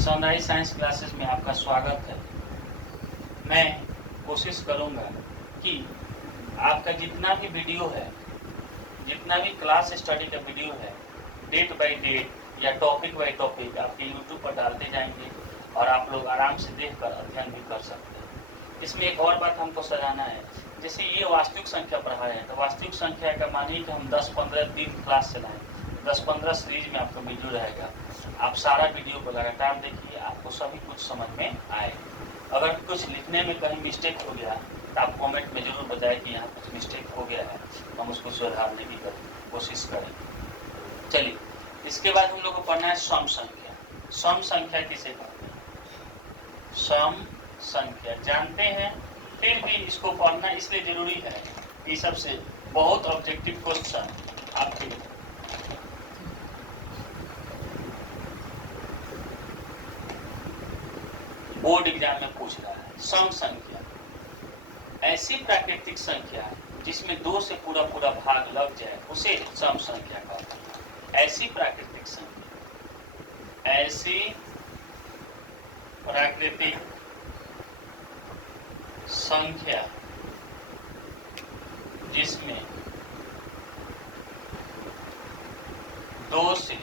Sunrise science classes में आपका स्वागत है। मैं कोशिश करूंगा कि आपका जितना भी वीडियो है, जितना भी क्लास स्टडी का वीडियो है, डेट बाय डेट या टॉपिक बाय टॉपिक आपके यूट्यूब पर डालते जाएंगे और आप लोग आराम से देखकर अध्ययन भी कर सकते हैं। इसमें एक और बात हमको सराहना है, जैसे ये वास्तविक संख्या पढ़ा है तो वास्तविक संख्या का मानिए कि हम 10-15 दिन क्लास चलाएं, 10-15 सीरीज में आपका वीडियो रहेगा। आप सारा वीडियो को लगातार देखिए, आपको सभी कुछ समझ में आए। अगर कुछ लिखने में कहीं मिस्टेक हो गया तो आप कमेंट में जरूर बताएं कि यहाँ कुछ मिस्टेक हो गया है, हम उसको सुधारने की कोशिश करें। चलिए, इसके बाद हम लोग को पढ़ना है सम संख्या। सम संख्या किसे कहते हैं? सम संख्या जानते हैं, फिर भी इसको पढ़ना इसलिए जरूरी है कि सबसे बहुत ऑब्जेक्टिव क्वेश्चन आपके बोर्ड एग्जाम में पूछ रहा है। सम संख्या ऐसी प्राकृतिक संख्या जिसमें 2 से पूरा भाग लग जाए उसे सम संख्या कहते हैं। ऐसी प्राकृतिक संख्या, ऐसी प्राकृतिक संख्या जिसमें 2 से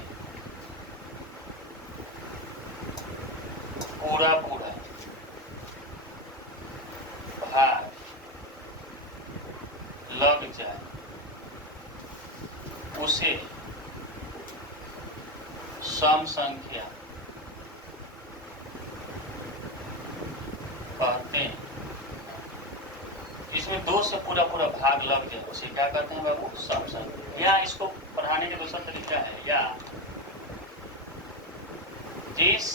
पूरा भाग लग जाए उसे सम संख्या कहते हैं। इसमें 2 से पूरा भाग लग जाए उसे क्या कहते हैं बाबू? सम संख्या। या इसको पढ़ाने का दूसरा तरीका है, या जिस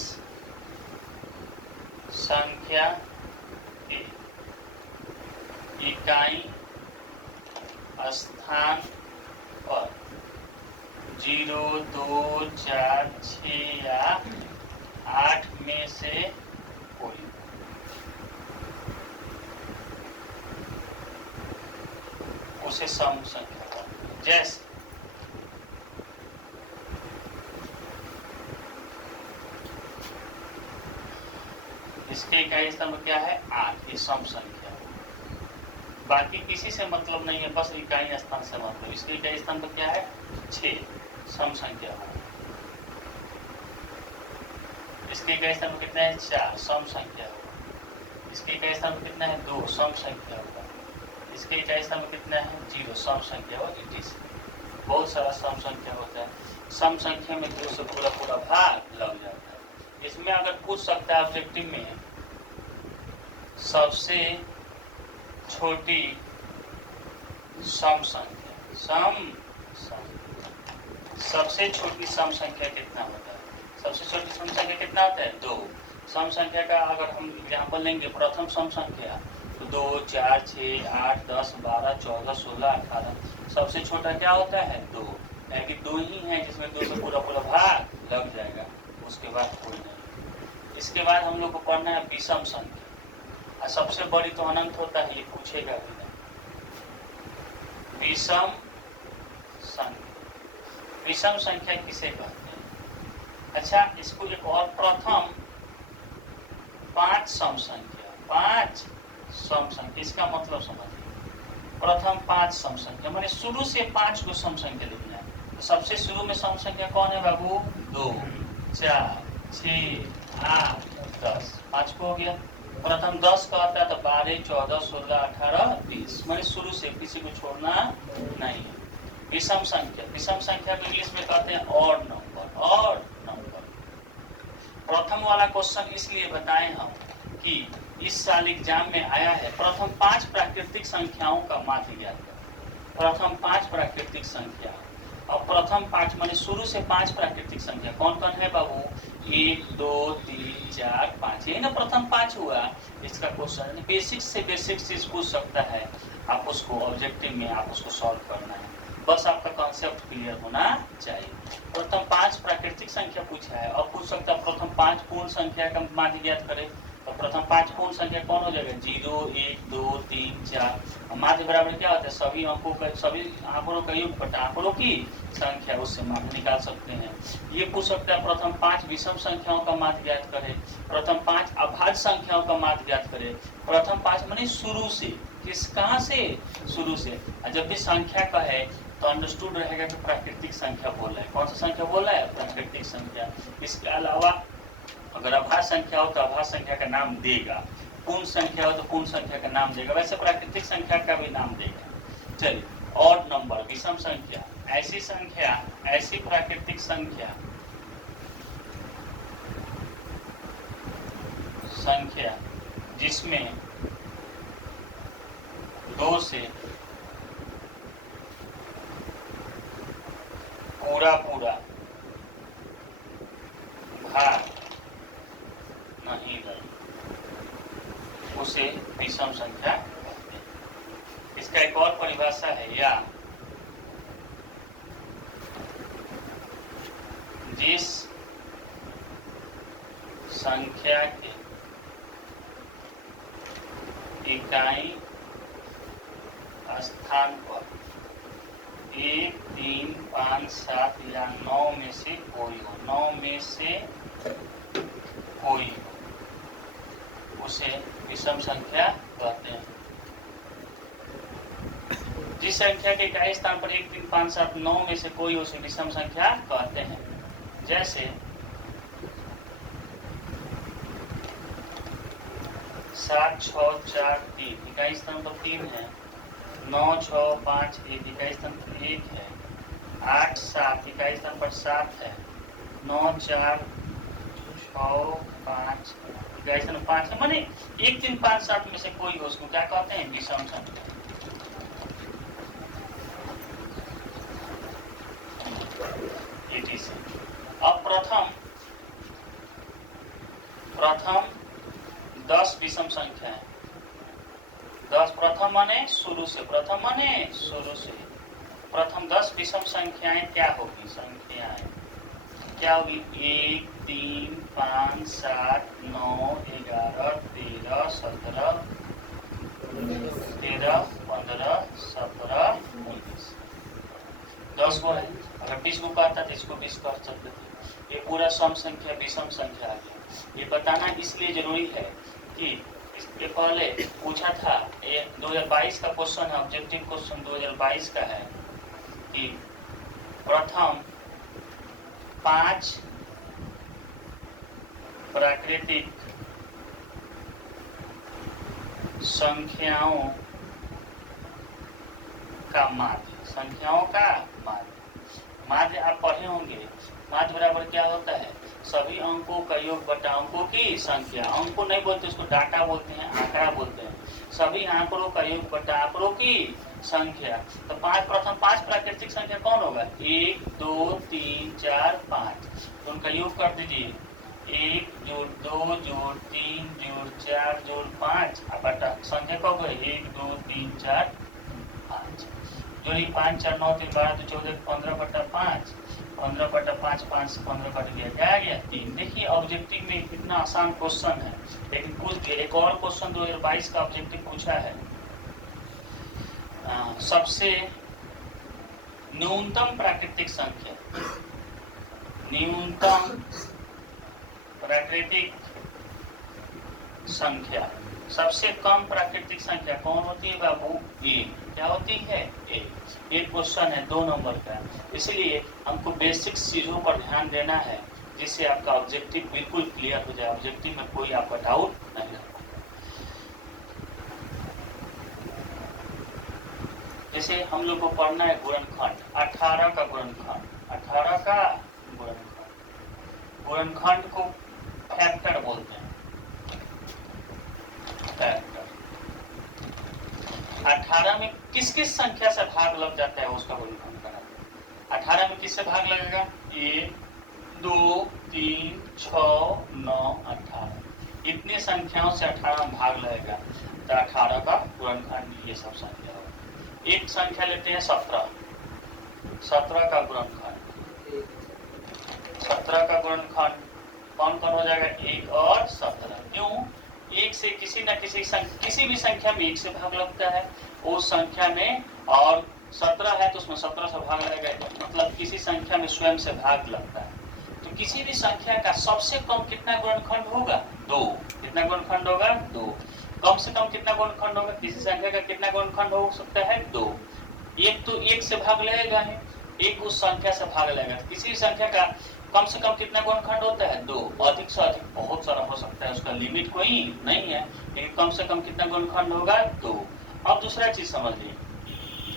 संख्या के इकाई स्थान पर 0, 2, 4, 6 या 8 में से कोई उसे सम संख्या कहते हैं। जैसे इसके इकाई स्तंभ क्या है? 8। ये सम संख्या है, बाकी किसी से मतलब नहीं है, बस इकाई स्थान से मतलब। इसके इकाई स्तंभ क्या है? 6, सम संख्या होगा। इसके इकाई स्तंभ कितना है? 4, सम संख्या होगा। इसके इकाई स्तंभ कितना है? 2, सम संख्या होगा। इसके इकाई स्तंभ कितना है? 0, सम संख्या होगा। बहुत सारा सम संख्या होता है। सम संख्या में 2 से पूरा भाग लग जाता है। इसमें अगर पूछ सकता है ऑब्जेक्टिव में, सबसे छोटी सम संख्या, सबसे छोटी सम संख्या कितना होता है? सबसे छोटी सम संख्या कितना होता है? 2। सम संख्या का अगर हम एग्जाम्पल लेंगे, प्रथम सम संख्या तो 2, 4, 6, 8, 10, 12, 14, 16, 18। सबसे छोटा क्या होता है? 2, यानी 2 ही है जिसमें 2 से पूरा भाग लग जाएगा, उसके बाद कोई नहीं। इसके बाद हम लोग को पढ़ना है विषम संख्या। सबसे बड़ी तो अनंत होता है, ये पूछेगा भी नहीं। विषम संख्या, विषम संख्या किसे कहते हैं? अच्छा, इसको एक और, प्रथम 5 सम संख्या, 5 सम संख्या, इसका मतलब समझिए। प्रथम 5 सम संख्या माने शुरू से 5 को सम संख्या लिखना है। तो सबसे शुरू में सम संख्या कौन है बाबू? 2, 4, 6, 8, 10। 5 को हो गया। प्रथम 10 का आता है तो 12, 14, 16, 18, 20, माने शुरू से किसी को छोड़ना नहीं है। विषम संख्या, विषम संख्या को इंग्लिश में कहते हैं ऑड नंबर, ऑड नंबर। प्रथम वाला क्वेश्चन इसलिए बताएं हम कि इस साल एग्जाम में आया है, प्रथम 5 प्राकृतिक संख्याओं का माध्य ज्ञात करें। प्रथम 5 प्राकृतिक संख्या, और प्रथम 5 माने शुरू से 5 प्राकृतिक संख्या कौन कौन है बाबू? 1, 2, 3, 4, 5, यही ना प्रथम 5 हुआ। इसका क्वेश्चन बेसिक से बेसिक चीज पूछ सकता है, आप उसको ऑब्जेक्टिव में आप उसको सॉल्व करना है, बस आपका कॉन्सेप्ट क्लियर होना चाहिए। प्रथम 5 प्राकृतिक संख्या पूछा है, और पूछ सकता है प्रथम 5 पूर्ण संख्या का माध्य ज्ञात करें। तो तो प्रथम 5 पूर्ण संख्या कौन हो जाएगा? 0, 1, 2, 3, 4। माध्य बराबर क्या होता है? सभी अंकों का, सभी आंकड़ों का योग बटा आंकड़ों की संख्या, उससे माध्य निकाल सकते हैं। ये पूछ सकता है प्रथम 5 विषम संख्याओं का माध्य ज्ञात करें, प्रथम 5 अभाज्य संख्याओं का माध्य ज्ञात करें। प्रथम 5 माने शुरू से, किस कहां से? शुरू से। जब भी संख्या का है तो अंडरस्टूड रहेगा कि प्राकृतिक संख्या बोल रहा है। कौन सा संख्या बोल रहा है? प्राकृतिक संख्या। इसके अलावा अगर अभाज्य संख्या हो तो अभाज्य संख्या का नाम देगा, पूर्ण संख्या हो तो पूर्ण संख्या का नाम देगा, वैसे प्राकृतिक संख्या का भी नाम देगा। चलिए, ऑड नंबर, विषम संख्या, ऐसी संख्या, ऐसी प्राकृतिक संख्या जिसमें 2 से पूरा भाग नहीं लगे, उसे विषम संख्या कहते हैं। इसका एक और परिभाषा है, या जिस संख्या के इकाई स्थान पर 1, 3, 5, 7 या 9 में से कोई हो, 9 में से कोई हो, उसे विषम संख्या कहते हैं। जिस संख्या के इकाई स्थान पर 1, 3, 5, 7, 9 में से कोई उसे विषम संख्या कहते हैं। जैसे 7, 6, 4, 3 इकाई स्थान पर 3 है, 9, 6, 5, 1 इकाई स्थान पर 1 है, 8, 7 इकाई स्थान पर 7 है, 9, 4, 6, 5 इकाई स्थान पर 5 है। माने 1, 3, 5, 7 में से कोई हो, उसको क्या कहते हैं? विषम संख्या। अब प्रथम 10 विषम संख्या है। 10 प्रथम माने शुरू से, प्रथम माने शुरू से। प्रथम 10 विषम संख्याएं क्या होगी? संख्याएं क्या होगी? 1, 3, 5, 7, 9, 11, 13, 17, 15, 17, 19। 10 को है, अगर 20 को कहता तो इसको 20 कर सकते थे। ये पूरा सम संख्या विषम संख्या आ गया। ये बताना इसलिए जरूरी है कि इसके पहले पूछा था, ये 2022 का क्वेश्चन है, ऑब्जेक्टिव क्वेश्चन 2022 का है कि प्रथम 5 प्राकृतिक संख्याओं का माध्य, संख्याओं का माध्य। माध्य आप पढ़े होंगे, माध्य बराबर क्या होता है? सभी अंकों का योग बटा अंकों की संख्या। अंकों नहीं बोलते, उसको डाटा बोलते हैं, आंकड़ा बोलते हैं। सभी आंकड़ों का योग बटा आंकड़ों की संख्या। तो प्रथम 5 प्राकृतिक संख्या कौन होगा? 1, 2, 3, 4, 5। तो उनका योग कर दीजिए, 1 जोड़ 2 जोड़ 3 जोड़ 4 जोड़ 5 बटा संख्या कब है? 1, 2, 3, 4, 5। जोड़ी 5, 4, 9, 3, 12, 2, 14, 15 बटा 5, 15 बटा 5, 5 से 15 कट गया, क्या आ गया? 3। देखिए ऑब्जेक्टिव में कितना आसान क्वेश्चन है, लेकिन कुछ एक और क्वेश्चन 2022 का ऑब्जेक्टिव पूछा है। सबसे न्यूनतम प्राकृतिक संख्या, न्यूनतम प्राकृतिक संख्या, सबसे कम प्राकृतिक संख्या कौन होती है बाबू? 1। क्या होती है? 1। एक क्वेश्चन है 2 नंबर का, इसलिए हमको बेसिक चीजों पर ध्यान देना है जिससे आपका ऑब्जेक्टिव बिल्कुल क्लियर हो जाए, ऑब्जेक्टिव में कोई आपका डाउट नहीं रहे। जैसे हम लोग को पढ़ना है गुणनखंड, 18 का गुणनखंड, 18 का गुणनखंड। गुणनखंड को फैक्टर बोलते हैं, फैक्टर। 18 में किस किस संख्या से भाग लग जाता है उसका गुणनखंड बनाते हैं। 18 में किससे भाग लगेगा? 1, 2, 3, 6, 9, 18। इतनी संख्याओं से 18 में भाग लगेगा तो 18 का गुणनखंड ये सब संख्या होगा। एक संख्या लेते हैं 17, 17 का गुणनखंड, 17 का गुणनखंड कौन कौन हो जाएगा? 1 और 17। क्यों? एक से किसी भी संख्या में 1 से भाग लगता है उस संख्या में, और 17 है तो उसमें 17 से भाग लगेगा, मतलब किसी संख्या में स्वयं से भाग लगता है। तो किसी भी संख्या का सबसे कम कितना गुणनखंड होगा? 2। कितना गुणनखंड होगा? 2। कम से कम कितना गुणनखंड होगा? किसी संख्या का कितना गुणनखंड हो सकता है? 2। एक तो 1 से भाग लगेगा ही, एक उस संख्या से भाग लगेगा। किसी संख्या का कम से कम कितना गुणनखंड होता है? 2। अधिक से अधिक बहुत सारा हो सकता है, उसका लिमिट कोई नहीं है, लेकिन कम से कम कितना गुणनखंड होगा? 2। अब दूसरा चीज समझिए,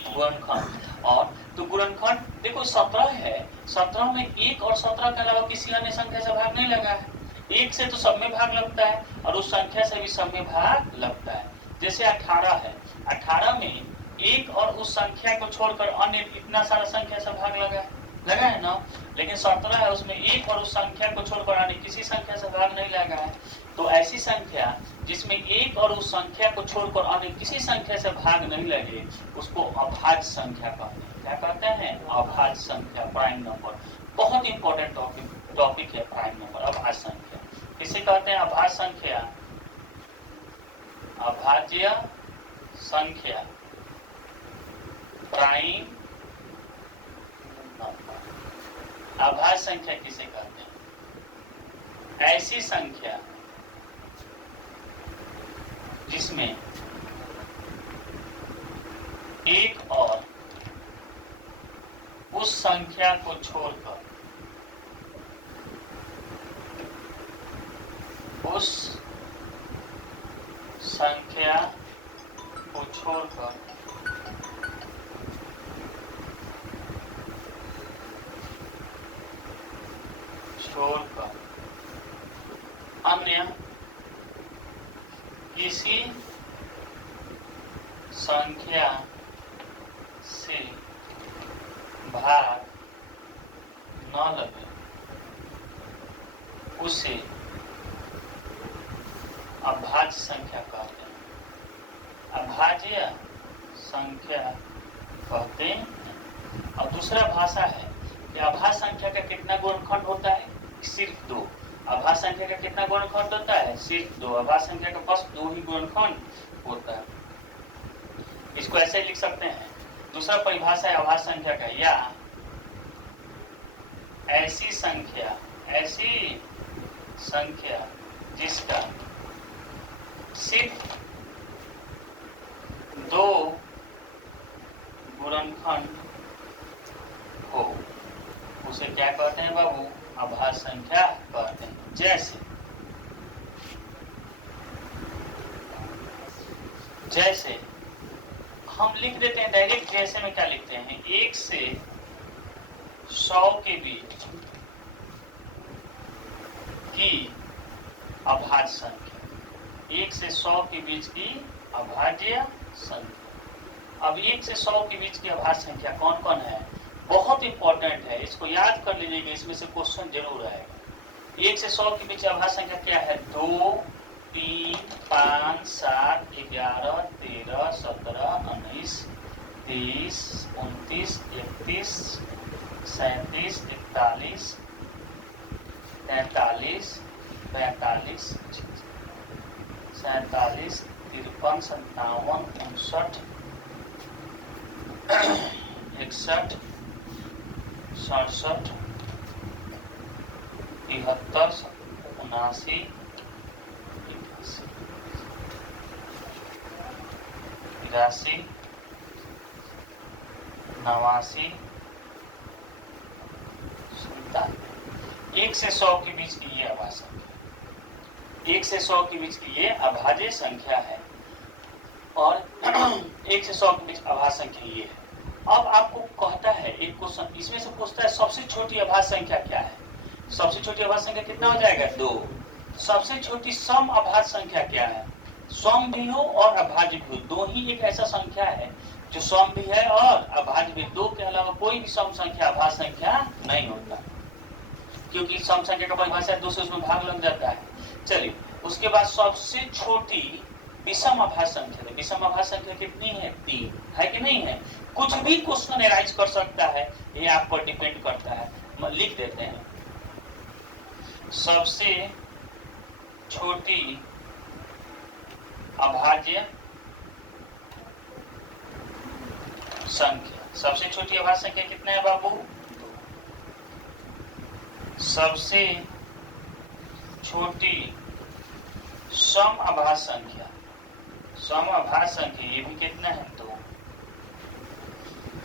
गुणनखंड। और तो गुणनखंड देखो 17 है, 17 में 1 और 17 के अलावा किसी अन्य संख्या से भाग नहीं लगा है। 1 से तो सब में भाग लगता है और उस संख्या से भी सब में भाग लगता है। जैसे 18 है, 18 में 1 और उस संख्या को छोड़कर अन्य इतना सारा संख्या से भाग लगा है ना। लेकिन 17 है, उसमें 1 और उस संख्या को छोड़कर अन्य किसी संख्या से भाग नहीं लगा है। तो ऐसी संख्या जिसमें 1 और उस संख्या को छोड़कर अन्य किसी संख्या से भाग नहीं लगे, उसको अभाज्य संख्या कहते हैं। क्या कहते हैं? अभाज्य संख्या, प्राइम नंबर। बहुत इंपॉर्टेंट टॉपिक है प्राइम नंबर, अभाज्य संख्या। किसे कहते हैं अभाज्य संख्या? अभाज्य संख्या, प्राइम नंबर। अभाज्य संख्या किसे कहते हैं? ऐसी संख्या जिसमें एक और उस संख्या को छोड़कर अन्य किसी संख्या से भाग न लगे, उसे अभाज्य संख्या कहते हैं। अभाज्य संख्या कहते हैं। और दूसरा भाषा है कि अभाज्य संख्या का कितना गुणनखंड होता है? सिर्फ 2। अभाज्य संख्या का कितना गुणनखंड होता है? सिर्फ 2। अभाज्य संख्या का बस 2 ही गुणनखंड होता है। इसको ऐसे लिख सकते हैं। दूसरा परिभाषा है अभाज्य संख्या का, या ऐसी संख्या जिसका सिर्फ 2 गुणनखंड हो, उसे क्या कहते हैं बाबू? अभाज्य संख्या कहते हैं। जैसे हम लिख देते हैं डायरेक्ट, जैसे में क्या लिखते हैं? 1 से 100 के बीच की अभाज्य संख्या। 1 से 100 के बीच की अभाज्य संख्या। अब 1 से 100 के बीच की अभाज्य संख्या कौन कौन है? बहुत इंपॉर्टेंट है, इसको याद कर लीजिएगा, इसमें से क्वेश्चन जरूर आएगा। 1 से 100 के बीच अभाज्य संख्या क्या है? 2, 3, 5, 7, 11, 13, 17, 19, 30, 29, 31, 37, 41, 43, 45, 47, 53, 57, 59, 61, 67, 73, 79, 82, 89, 97। 1 से 100 के बीच की ये अभाज्य संख्या, 1 से 100 के बीच की ये अभाज्य संख्या है। और 1 से 100 के बीच अभाज्य संख्या ये है। अब आपको कहता है एक क्वेश्चन, इसमें से पूछता है सबसे छोटी अभाज्य संख्या क्या है? सबसे छोटी अभाज्य संख्या कितना हो जाएगा? 2। सबसे छोटी सम अभाज्य संख्या क्या है? सम भी हो और अभाज्य भी हो, 2 ही एक ऐसा संख्या है जो सम भी है और अभाज्य भी। 2 के अलावा कोई भी सम संख्या अभाज्य संख्या नहीं होता, क्योंकि सम संख्या का परिभाषा 2 से उसमें भाग लग जाता है। चलिए, उसके बाद सबसे छोटी विषम अभाज्य संख्या। विषम अभाज्य संख्या कितनी है? 3 है कि नहीं है? कुछ भी क्वेश्चन एराइज कर सकता है, ये आप पर डिपेंड करता है। लिख देते हैं सबसे छोटी अभाज्य संख्या। सबसे छोटी अभाज्य संख्या कितना है बाबू? 2। सबसे छोटी सम अभाज्य संख्या, सम अभाज्य संख्या ये भी कितना है? 2।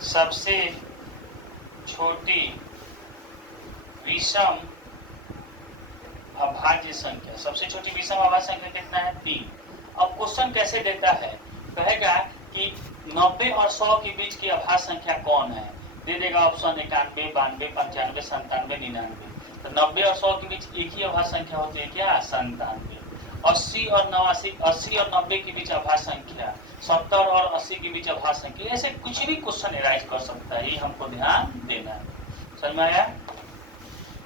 सबसे छोटी विषम अभाज्य संख्या, सबसे छोटी विषम अभाज्य संख्या कितना है? 3। अब क्वेश्चन कैसे देता है? कहेगा कि 90 और 100 के बीच की अभाज्य संख्या कौन है? दे देगा ऑप्शन 91, 92, 95, 97, 99। तो 90 और 100 के बीच एक ही अभाज्य संख्या होती है क्या? 97। 80 और 89, 80 और 90 के बीच अभाज्य संख्या, 70 और 80 के बीच अभाज्य संख्या। ऐसे कुछ भी क्वेश्चन एराइज कर सकता है, ये हमको ध्यान देना है। समझ में आया?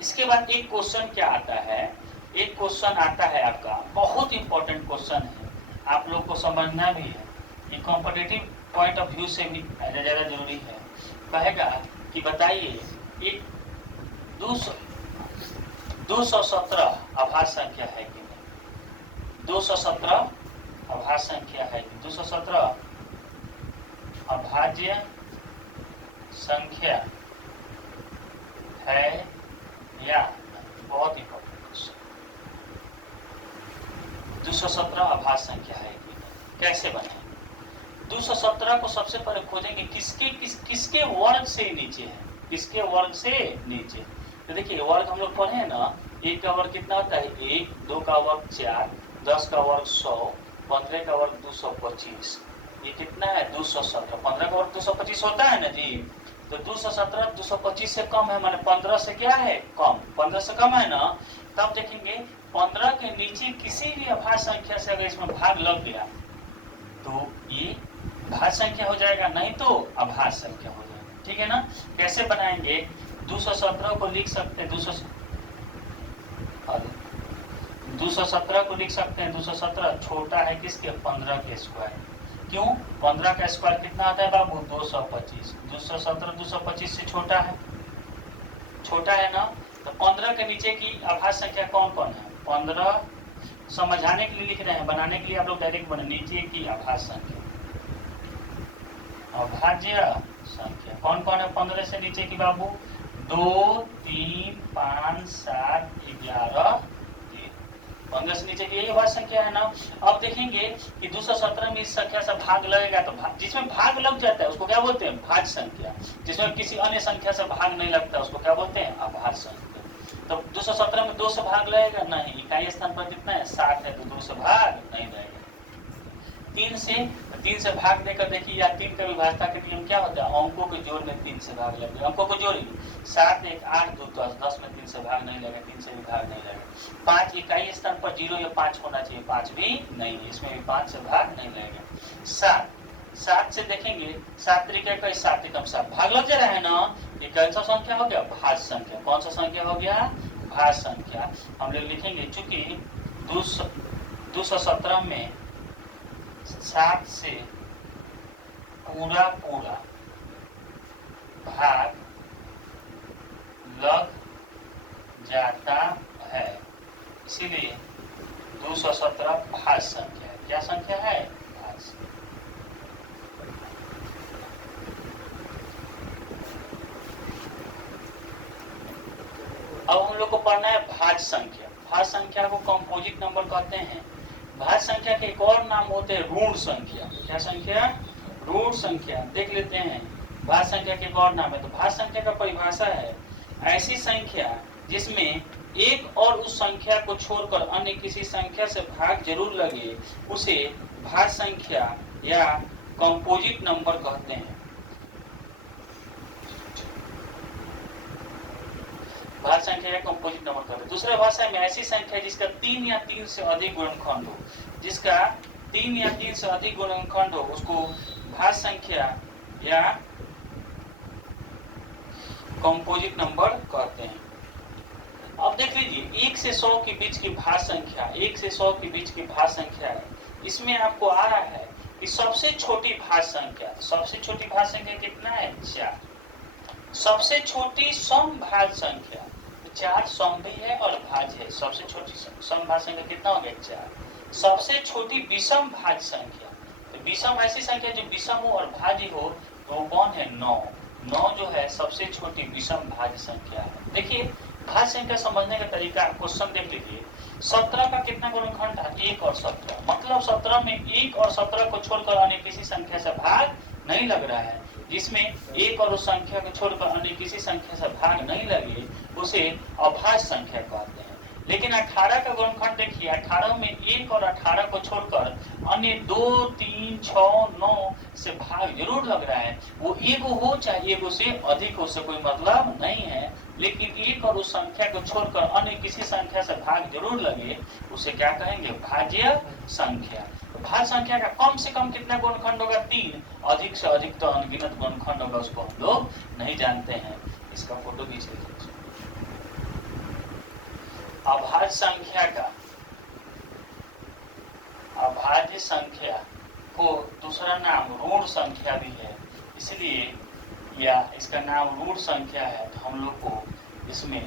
इसके बाद एक क्वेश्चन क्या आता है? एक क्वेश्चन आता है आपका, बहुत इंपॉर्टेंट क्वेश्चन है, आप लोग को समझना भी है, ये कॉम्पिटिटिव पॉइंट ऑफ व्यू से भी ज्यादा जरूरी है। कहेगा कि बताइए एक 217 अभाज्य संख्या है कि नहीं? 217 अभाज्य संख्या है कि 217 अभाज्य संख्या है या? बहुत इंपॉर्टेंट क्वेश्चन। 217 अभाज्य संख्या है कि नहीं? कैसे बने? 217 को सबसे पहले खोजेंगे किसके वर्ग से नीचे है, किसके वर्ग से नीचे। तो देखिए वर्ग हम लोग पढ़े हैं ना, 1 का वर्ग कितना होता है? 1, 2 का वर्ग 4, 10 का वर्ग 100, 15 का वर्ग 225। ये कितना है? 217। 15 का वर्ग 225 होता है ना जी। तो 217 225 से कम है, माने 15 से क्या है? कम। 15 से कम है ना, तब देखेंगे 15 के नीचे किसी भी अभाज्य संख्या से अगर इसमें भाग लग गया तो ये भाज्य संख्या हो जाएगा, नहीं तो अभाज्य संख्या हो जाएगा। ठीक है ना? कैसे बनाएंगे? 217 को लिख सकते हैं 217 को लिख सकते हैं 217 छोटा है किसके? 15 के स्क्वायर। क्यों? 15 का स्क्वायर कितना आता है बाबू? 225। 217 225 से छोटा है, छोटा है ना। तो 15 के नीचे की अभाज्य संख्या कौन कौन है? 15 समझाने के लिए लिख रहे हैं, बनाने के लिए आप लोग डायरेक्ट बने। नीचे की अभाज्य संख्या, अभाज्य संख्या कौन कौन है 15 से नीचे की बाबू? 2, 3, 5, 7, 11, 13। 15 से नीचे की यही अभाज्य संख्या है ना। अब देखेंगे कि 217 में इस संख्या से भाग लगेगा, तो जिसमें भाग लग जाता है उसको क्या बोलते हैं? भाज्य संख्या। जिसमें किसी अन्य संख्या से भाग नहीं लगता उसको क्या बोलते हैं? अभाज्य संख्या। तो 217 में 2 से भाग लगेगा नहीं, इकाई स्थान पर कितना है? 7 है, तो 2 से भाग नहीं लगेगा। 3 से भाग देकर देखिए, या 3 का विभाजता के नियम क्या होता है? अंकों के जोड़ में 3 से भाग लगेगा। अंकों को जोड़िए, 7, 1, 8, 2, 10, 10 में 3 से भाग नहीं लगेगा, 3 से भी भाग नहीं लगेगा। 5 इकाई स्थान पर 0 या 5 होना चाहिए, 5 भी नहीं है, इसमें भी 5 से भाग नहीं लगेगा। 7 से देखेंगे, 7 तरीके का 7 एकम 7 भाग लग जा रहा है ना। ये कौन सा संख्या हो गया? भाज्य संख्या। कौन सा संख्या हो गया? भाज्य संख्या। हम लोग लिखेंगे चूंकि 217 में 7 से पूरा भाग लग जाता है, इसीलिए 217 भाज्य संख्या है। क्या संख्या है? भाज्य। अब हम लोग को पढ़ना है भाज्य संख्या। भाज्य संख्या को कंपोजिट नंबर कहते हैं। भाज्य संख्या के एक और नाम होते हैं ऋण संख्या। क्या संख्या? ऋण संख्या। देख लेते हैं भाज्य संख्या के एक और नाम है। तो भाज्य संख्या का परिभाषा है ऐसी संख्या जिसमें एक और उस संख्या को छोड़कर अन्य किसी संख्या से भाग जरूर लगे, उसे भाज्य संख्या या कंपोजिट नंबर कहते हैं। भाज्य संख्या या कंपोजिट नंबर कहते हैं। दूसरे भाषा में ऐसी संख्या जिसका 3 या 3 से अधिक गुणनखंड हो, जिसका 3 या 3 से अधिक गुणनखंड हो, उसको भाज्य संख्या या कंपोजिट नंबर कहते हैं। अब देख लीजिए 1 से 100 के बीच की भाज्य संख्या, 1 से 100 के बीच की भाज्य संख्या है। इसमें आपको आ रहा है कि सबसे छोटी भाज्य संख्या, सबसे छोटी भाज्य संख्या कितना है? 4। सबसे छोटी सम भाज्य संख्या, 4 सम भी है और भाज्य है। सबसे छोटी सम भाज्य संख्या कितना हो गया? 4। सबसे छोटी विषम भाज्य संख्या, तो विषम ऐसी संख्या जो विषम हो और भाज्य हो, तो वो कौन है? 9। 9 जो है सबसे छोटी विषम भाज्य संख्या है। देखिए भाज्य संख्या समझने का तरीका, क्वेश्चन देख लीजिए। 17 का कितना गुणनखंड था? 1 और 17, मतलब 17 में 1 और 17 को छोड़कर अन्य किसी संख्या से भाग नहीं लग रहा है। जिसमें 1 और उस संख्या को छोड़कर अन्य किसी संख्या से भाग नहीं लगे उसे अभाज्य संख्या कहते हैं। लेकिन 18 का गुणनखंड देखिए, 18 में 1 और 18 को छोड़कर अन्य 2, 3, 6, 9 से भाग जरूर लग रहा है। वो एगो हो चाहे एगो से अधिक हो, से कोई मतलब नहीं है, लेकिन 1 और उस संख्या को छोड़कर अन्य किसी संख्या से भाग जरूर लगे, उसे क्या कहेंगे? भाज्य संख्या। तो भाज्य संख्या का कम से कम कितना गुणनखंड होगा? 3। अधिक से अधिक तो अनगिनत गुणनखंड होगा, उसको हम लोग नहीं जानते हैं। इसका फोटो खींच लीजिए। अभाज्य संख्या का, अभाज्य संख्या को दूसरा नाम ऋण संख्या भी है, इसलिए या इसका नाम ऋण संख्या है, तो हम लोग को इसमें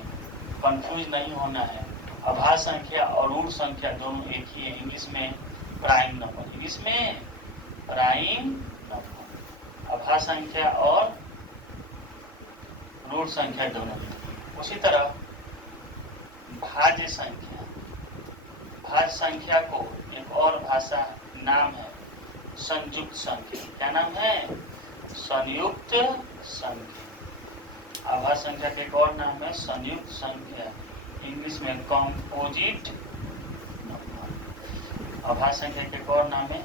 कंफ्यूज नहीं होना है। अभाज्य संख्या और ऋण संख्या दोनों एक ही है। इंग्लिश में प्राइम नंबर, इंग्लिश में प्राइम नंबर। अभाज्य संख्या और ऋण संख्या दोनों। उसी तरह भाज्य संख्या, भाज्य संख्या को एक और भाषा नाम है संयुक्त संख्या। क्या नाम है? संयुक्त संख्या। अभाज्य संख्या का एक और नाम है संयुक्त संख्या, इंग्लिश में कंपोजिट नंबर। अभाज्य संख्या का एक और नाम है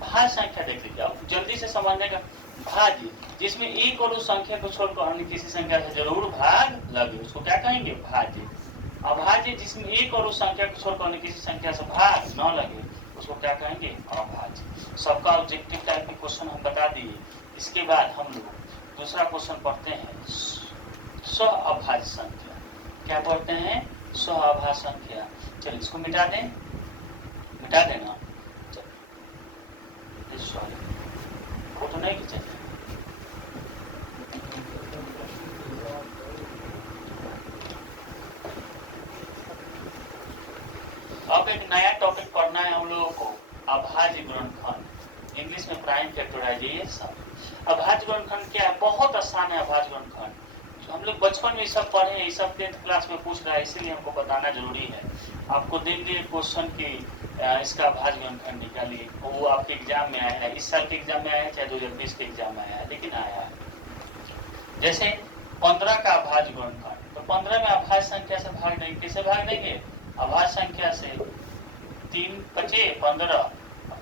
भाज्य संख्या। देख लीजिए अब जल्दी से समझने का। भाज्य जिसमें 1 और उस संख्या को छोड़कर अन्य किसी संख्या से जरूर भाग लगे, उसको क्या कहेंगे? भाज्य। अभाज्य जिसमें 1 और उस संख्या को छोड़कर अन्य किसी संख्या से भाग न लगे, उसको क्या कहेंगे? अभाज्य। सबका ऑब्जेक्टिव टाइप के क्वेश्चन हम बता दिए। इसके बाद हम लोग दूसरा क्वेश्चन पढ़ते हैं, स्व अभाज्य संख्या। क्या पढ़ते हैं? स्व अभाज्य संख्या। चलिए इसको मिटा दें, मिटा देना। फोटो नहीं खींचा। अब एक नया टॉपिक पढ़ना है हम लोगों को, अभाज्य गुणनखंड, इंग्लिश में प्राइम फैक्टराइजेशन। अभाज्य गुणनखंड क्या है? बहुत आसान है अभाज्य गुणनखंड। हम लोग बचपन में सब पढ़े हैं, ये सब 10th क्लास में पूछ रहा है, इसीलिए हमको बताना जरूरी है। आपको दे दिए क्वेश्चन की इसका अभाज्य गुणनखंड निकालिए, वो आपके एग्जाम में आया है। इस साल के एग्जाम में आया है, चाहे 2020 के एग्जाम में आया है, लेकिन आया है। जैसे 15 का अभाज्य गुणनखंड, तो 15 में अभाज्य संख्या से भाग देंगे। किसे भाग देंगे? अभाज्य संख्या से। 3 बचे 15,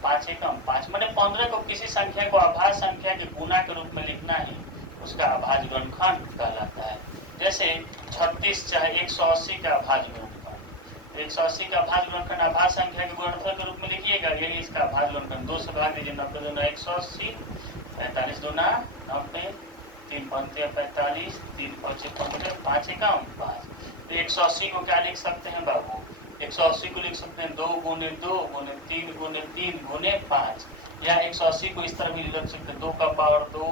5 एकम 5, मैंने 15 को किसी संख्या को अभाज्य संख्या के गुना के रूप में लिखना ही उसका अभाज्य गुणनखंड कहलाता है। जैसे 36 चाहे 180 का अभाज्य गुणनखंड, 180 का अभाज्य गुणनखंड अभाज्य संख्या के गुणनफल के रूप में लिखिएगा, यही इसका अभाज्य गुणनखंड। 2 से भाग दीजिए, 90 दूना 180, 45 दूना 90, 3 पंचे 45, 3 पंचे 15, 5 एकम 5। तो 180 को क्या लिख सकते हैं बाबू? 180 को लिख सकते हैं 2 गुने 2 गुने 3 गुने 3 गुने 5, या 180 को इस तरह भी लिख सकते हैं 2 का पावर 2,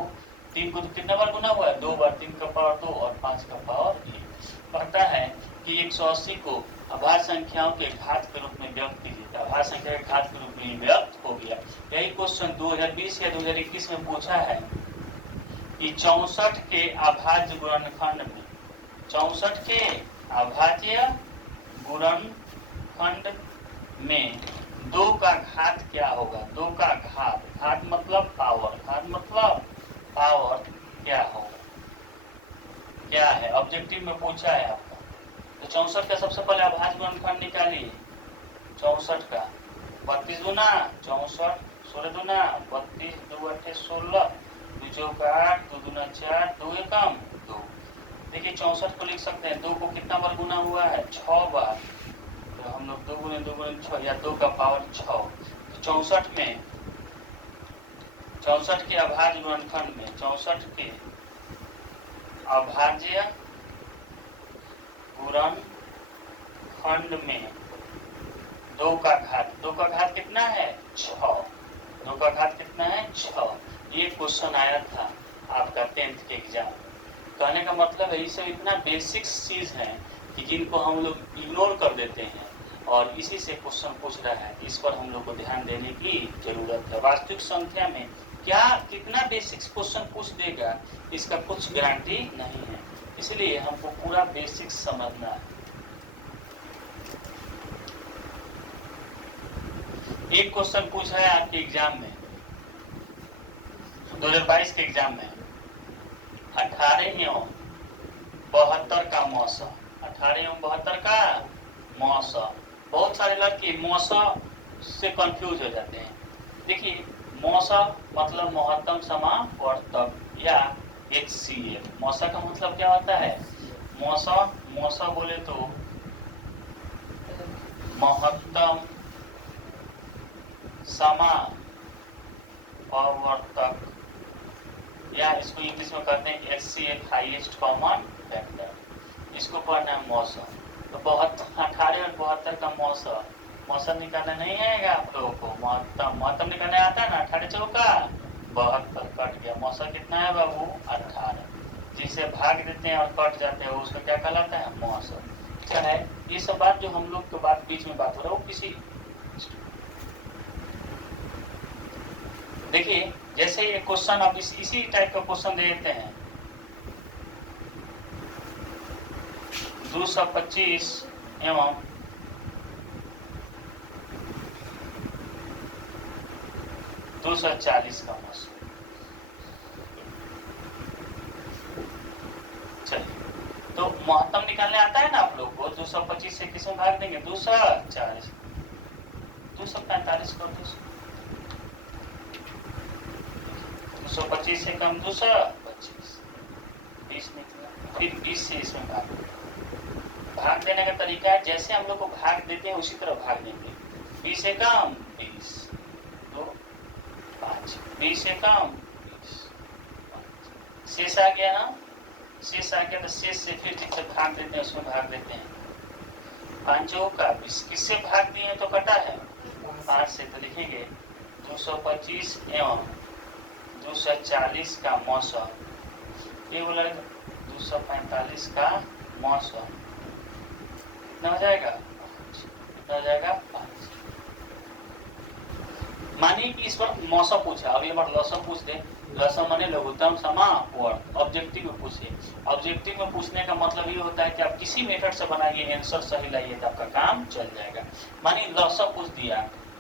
3 को तो कितने बार गुना हुआ है? 2 बार, 3 का पावर 2 और 5 का पावर 1। पता है कि 180 को अभाज्य संख्याओं के घात के रूप में व्यक्त कीजिए। अभाज्य संख्या के घात के रूप में व्यक्त हो गया। यही क्वेश्चन 2020 या 2021 में पूछा है कि 64 के अभाज्य गुणनखंड में, 64 के अभाज्य गुणनखंड में 2 का घात क्या होगा? 2 का घात, घात मतलब पावर, घात मतलब पावर क्या होगा? क्या है? ऑब्जेक्टिव में पूछा है आपको। तो 64 का सबसे पहले अभाज्य गुणनखंड निकालिए। 64 का 32 गुना 64, 16 दूना 32, 2 8 16, 2 चौका 8, 2 दूना 4, 2 एकम 2। देखिए 64 को लिख सकते हैं, 2 को कितना बार गुना हुआ है? 6 बार। तो हम लोग 2 गुने 2 गुने 6 या 2 का पावर 6। तो 64 में, 64 के अभाज्य गुणनखंड में, 64 के अभाज्य गुणनखंड में 2 का घात, 2 का घात कितना है? 6। 2 का घात कितना है? 6। ये क्वेश्चन आया था आपका 10th के एग्जाम। कहने का मतलब है ये सब इतना बेसिक चीज है कि जिनको हम लोग इग्नोर कर देते हैं। और इसी से क्वेश्चन पूछ रहा है। इस पर हम लोग को ध्यान देने की जरूरत है। वास्तविक संख्या में क्या कितना बेसिक्स क्वेश्चन पूछ देगा इसका कुछ गारंटी नहीं है, इसलिए हमको पूरा बेसिक्स समझना है। एक क्वेश्चन पूछा है आपके एग्जाम में 2022 के एग्जाम में 18 एवं 72 का मौसम, 18 एवं 72 का मौसम। बहुत सारे लड़के मौसम से कंफ्यूज हो जाते हैं। देखिए मौसम मतलब महत्तम समावर्तक या HCF। मौसम का मतलब क्या होता है? मौसम बोले तो महत्तम समावर्तक, या इसको इंग्लिश में कहते हैं HCF, हाईएस्ट कॉमन फैक्टर। इसको पढ़ना है मौसम। तो 18 और 72 का मौसम निकालना नहीं आएगा आप लोगों को। महत्तम निकालने आता है ना, 18 चौका 72 कट गया। मौसम कितना है बाबू? 18। जिसे भाग देते हैं और कट जाते हैं उसको क्या कहलाता है? मौसम। क्या है ये सब बात जो हम लोग के बात बीच में बात हो रहा है वो किसी, देखिए जैसे ये क्वेश्चन अब इसी टाइप का क्वेश्चन दे देते हैं 225 एवं 240 का मौसम। चलिए तो महत्तम निकालने आता है ना आप लोग को। 225 से किसमें भाग देंगे? 240। 245 कर 225 से कम 225, 20 निकला। फिर 20 से इसमें भाग देने का तरीका है जैसे हम लोग को भाग देते हैं उसी तरह भाग देंगे। 20 से कम 20, 2 5, 20 से कम 20, शेष आ गया ना। शेष आ गया तो शेष से फिर जिससे भाग देते हैं उसमें भाग देते हैं। 5 का 20, किससे भाग दिए तो कटा है 5 से, तो लिखेंगे 225 एवं 240 का मौसम। ये बोला 245 का मौसम कितना हो जाएगा? 5। कितना हो जाएगा? 5। मानिए कि इस पर मौसम पूछा, अगली बार लौसम पूछ दे। लौसम माने लघुत्तम समावर्त। ऑब्जेक्टिव में पूछे। ऑब्जेक्टिव में पूछने का मतलब ये होता है कि आप किसी मेथड से बनाइए, आंसर सही लाइए तो आपका काम चल जाएगा। मानिए लौसम पूछ दिया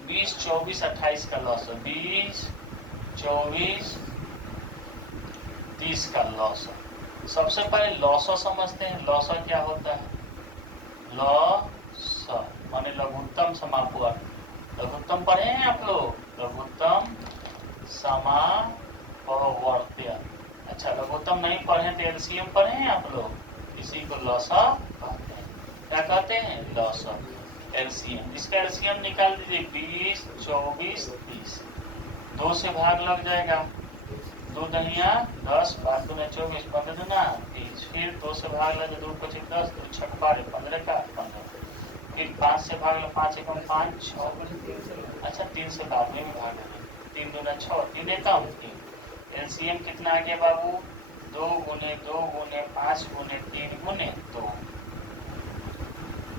20, 24, 28 का लौसम, 20, 24, 30 का लौसम। सबसे पहले लौसम समझते हैं। लौसम क्या होता है? लौसम माने लघुत्तम समावर्त। लघुत्तम पढ़े हैं आप लोग? लघुत्तम समावर्त। अच्छा लघुत्तम नहीं पढ़े तो एलसीएम पढ़े हैं आप लोग? इसी को लौसम कहते हैं। क्या कहते हैं? लौसम, एलसीएम। इसका एलसीएम निकाल दीजिए 20, 24, 30। 2 से भाग लग जाएगा, 2 दहिया 10, 5 दूना 24, 15 दूना 30। फिर 2 से भाग लगे 2 25 10, 2 6 12, 15 का 15। फिर 5 से भाग लो, 5 एकम 5, 6। अच्छा 3 से बाद में भी भाग लगे, 3 दूना 6, 3 एकम 3। एलसीएम कितना आ गया बाबू? 2 गुने 2 गुने 5 गुने 3 गुने 2।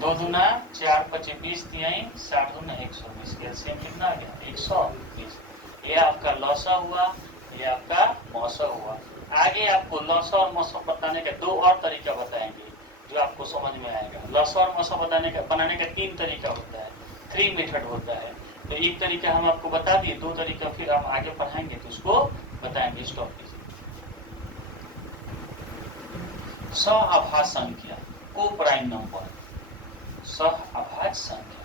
2 दूना 4, 25, 20, 3 60 दूना 120। एलसीएम कितना आ गया? 120। ये आपका लौसा हुआ, ये आपका मौसा हुआ। आगे आपको लौसा और मौसा बताने का 2 और तरीका बताएंगे जो आपको समझ में आएगा। लौसा और मौसा बनाने का 3 तरीका होता है, 3 मेथड होता है। तो एक तरीका हम आपको बता दिए, 2 तरीका फिर हम आगे पढ़ाएंगे तो उसको बताएंगे। स्टॉप कीजिए। सहअभाज्य संख्या, को प्राइम नंबर। सहअभाज्य संख्या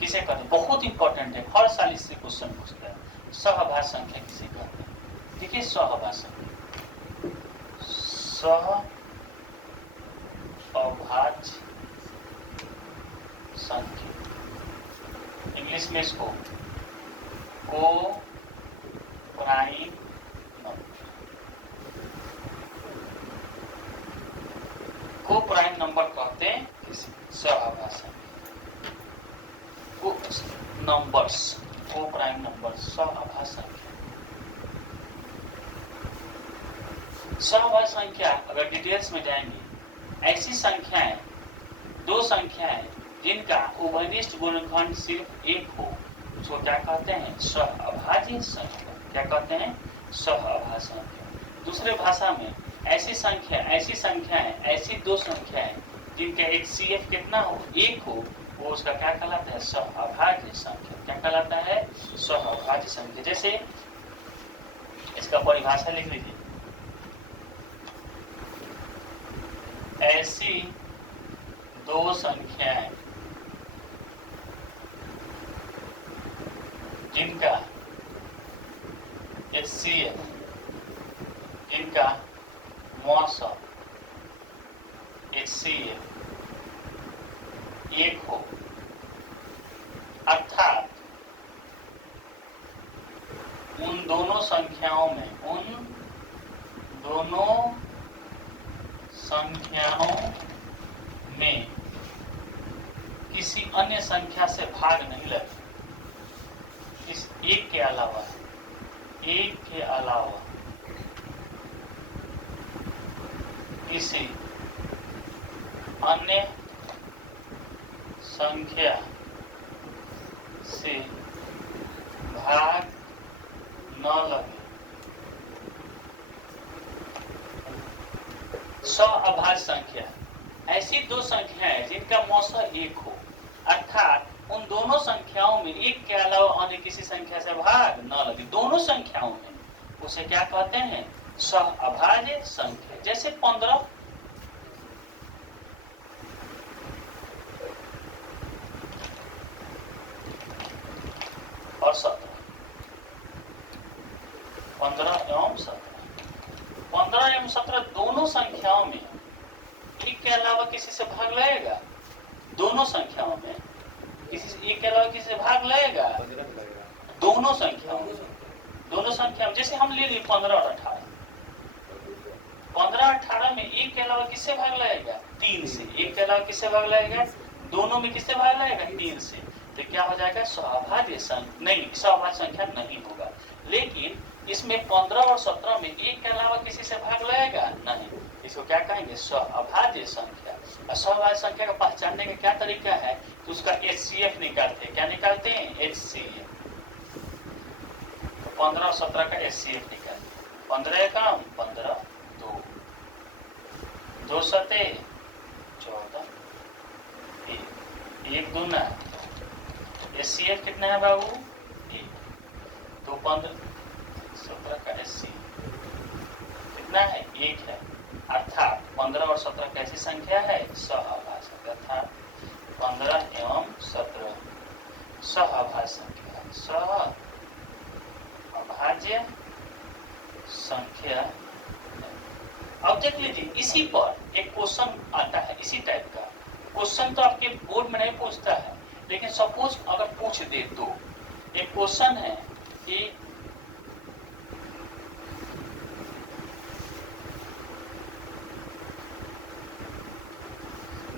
किसे कहते हैं? बहुत इंपॉर्टेंट है, हर साल इससे क्वेश्चन पूछता है। सहअभाज्य संख्या किसे कहते हैं? देखिए सहअभाज्य संख्या, सहअभाज्य संख्या इंग्लिश में इसको को प्राइम नंबर, को प्राइम नंबर कहते हैं। सहअभाज्य संख्या को नंबर्स, को प्राइम नंबर, सहअभाज्य संख्या। सहअभाज्य संख्या अगर डिटेल्स में जाएंगे, ऐसी संख्याएं, 2 संख्याएं जिनका उभयनिष्ठ गुणनखंड सिर्फ एक हो उसको क्या कहते हैं? सहअभाज्य संख्या। क्या कहते हैं? सहअभाज्य संख्या। दूसरे भाषा में ऐसी संख्याएं, ऐसी दो संख्याएं जिनका एक CF कितना हो? एक हो, वो उसका क्या कहलाता है? सहअभाज्य संख्या। क्या कहलाता है? सहअभाज्य संख्या। जैसे इसका परिभाषा लिख लीजिए, ऐसी दो संख्याएं जिनका HCF, जिनका मौसम HCF एक हो, अर्थात उन दोनों संख्याओं में किसी अन्य संख्या से भाग नहीं लगे। इस एक के अलावा किसी अन्य संख्या से भाग न लगे। सहअभाज्य संख्या ऐसी दो संख्याएं जिनका मौसा एक हो, अर्थात उन दोनों संख्याओं में एक के अलावा अन्य किसी संख्या से भाग न लगे। दोनों संख्याओं में उसे क्या कहते हैं? सहअभाज्य संख्या। जैसे 15 और 17, 15 एवं 17 दोनों संख्याओं में एक के अलावा किसी से भाग लगेगा? दोनों संख्याओं में किसी से एक के अलावा किसी से भाग लगेगा? दोनों संख्याओं में। जैसे हम ले ली 15 और 18, 15 18 में एक के अलावा किससे भाग लगेगा? 3 से। एक के अलावा किससे भाग लगेगा? दोनों में किससे भाग लगेगा? 3 से। तो क्या हो जाएगा? सहअभाज्य संख्या नहीं, सहअभाज्य संख्या नहीं होगा। लेकिन इसमें 15 और 17 में एक के अलावा किसी से भाग लगेगा? नहीं। इसको क्या कहेंगे? सहअभाज्य संख्या। और सहअभाज्य संख्या को पहचानने का क्या तरीका है? तो उसका HCF निकालते हैं। क्या निकालते हैं? HCF। तो 15 और 17 का HCF निकालते हैं। 15 कम 15, 2 सते 14, 1 दूना। HCF कितना है बाबू? 1। तो 15 17 का HCF कितना है? 1 है। अर्थात 15 और 17 कैसी संख्या है? सहअभाज्य। अर्थात 15 एवं 17 सहअभाज्य संख्या है। सहअभाज्य संख्या। अब देख लीजिए, इसी पर एक क्वेश्चन आता है इसी टाइप का। क्वेश्चन तो आपके बोर्ड में नहीं पूछता है, लेकिन सपोज अगर पूछ दे तो एक क्वेश्चन है कि